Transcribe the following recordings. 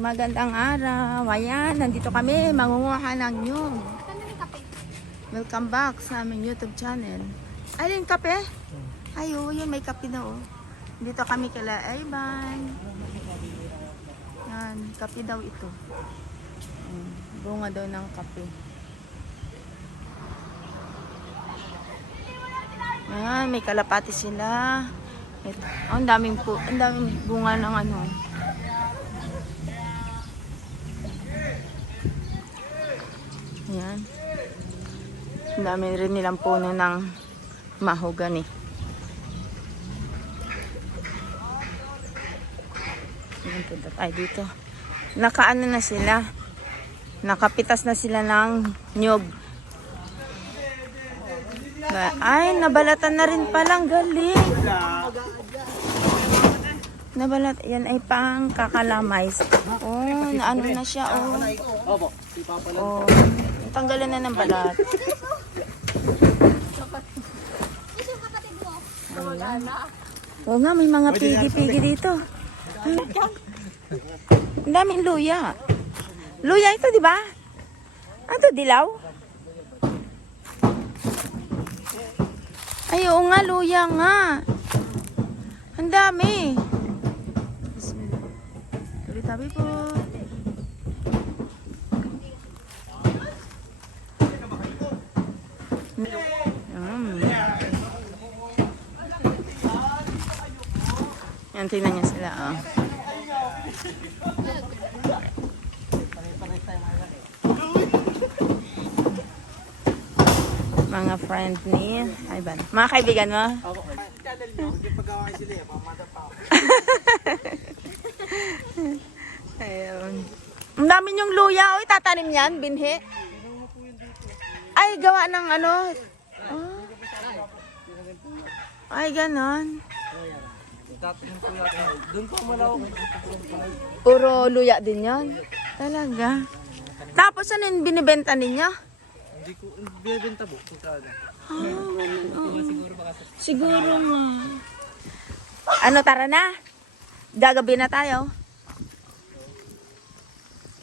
Magandang araw. Ayan, nandito kami. Mangunguha ng nyug. Welcome back sa aming YouTube channel. Ayun, kape? Ay, oh, yun, may kape na, oh. Dito kami kila Ivan. Yan, kape daw ito. Bunga daw ng kape. Ayan, may kalapati sila. Ito. Oh, ang daming bunga ng ano. Ayan. Ang dami rin nilang puno ng mahogany. Ayan, punta tayo dito. Nakaano na sila. Nakapitas na sila ng nyug. Ay, nabalatan na rin palang. Galing. Nabalat. Yan ay pang kakalamay. Oh, naano na siya. Oh. Oh. Tanggalan na ng balat. Ayan. Oo nga, may mga pigi-pigi dito. Ang daming luya. Luya ito, di ba? Ito, dilaw? Ay, oo nga, luya nga. Ang dami. Tuloy-tabi po. Yan, tingnan niya sila, oh. Mga friend ni Ivan. Mga kaibigan mo? Ayun. Ang dami yung luya. Oy, tatanim yan, binhi. Ay, gawa ng ano. Oh. Ay, ganon. Puro luya din yan. Talaga. Tapos ano yung binibenta ninyo? Hindi ko binibenta po. Siguro nga. Ano, tara na? Gagabi na tayo.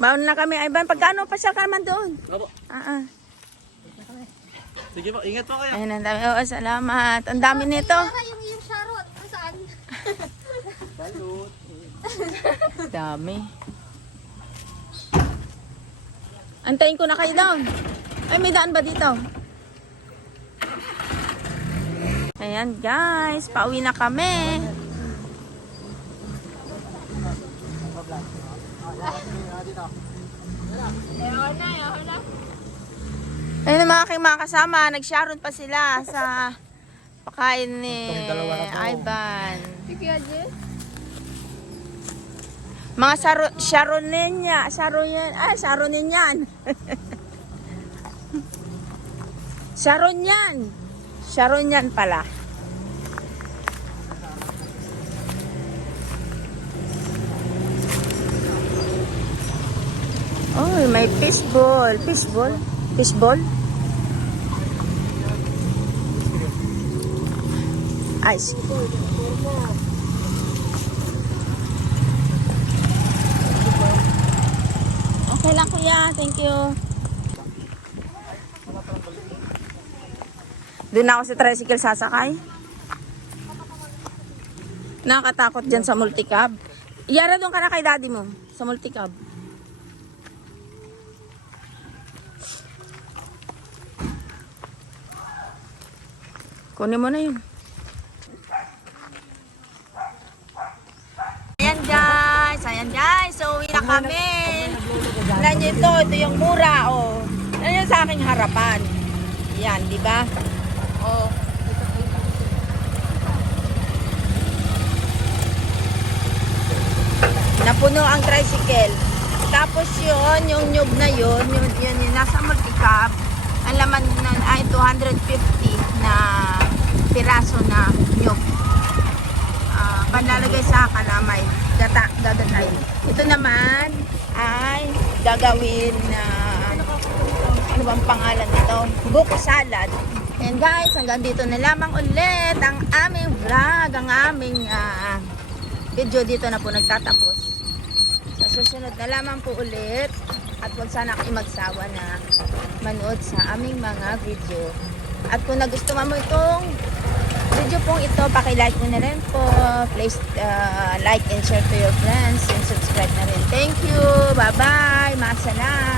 Baon na kami, Ivan. Pagkano pa siya ka naman doon? Opo. Sige po, ingat po kayo. Ayun, ang dami. Oo, salamat. Ang dami nito. Yung Sharon, saan? Balut. Dami. Antayin ko na kayo doon. Ay, may daan ba dito? Ayan, guys. Pauwi na kami. Ayun ang mga aking mga kasama. Nag-sharon pa sila sa pakain ni Ivan. Mga sharonin yan. Sharonin yan. Sharon yan. Sharon yan pala. Oh, may fishball. Fishball? Fishball? Ice. Okay lang kuya. Thank you. Doon ako sa tricycle sasakay. Nakakatakot dyan sa multicab. Iyara doon ka na kay daddy mo. Sa multicab. Kunin mo na yun. Ayan guys. Ayan guys. So uwi na kami. Tignan nyo ito. Ito yung mura. Oh. Ano yung sa aking harapan. Yan, di ba? Oh. Napuno ang tricycle. Tapos yun, yung nyug na yun, yun nasa multicab. Ang laman nun ay 250 na piraso na nyug. Panlalagay sa kalamay. Gagatay. Ito naman ay gagawin na ano bang pangalan nito? Buko salad. And guys, hanggang dito na lamang ulit ang aming vlog, ang aming video dito na po nagtatapos. Sa susunod na lamang po ulit. At huwag sana kayo magsawa na manood sa aming mga video. At kung nagustuhan mo itong video pong ito, pakilike mo na rin po. Please like and share to your friends and subscribe na rin. Thank you. Bye-bye. Masalam.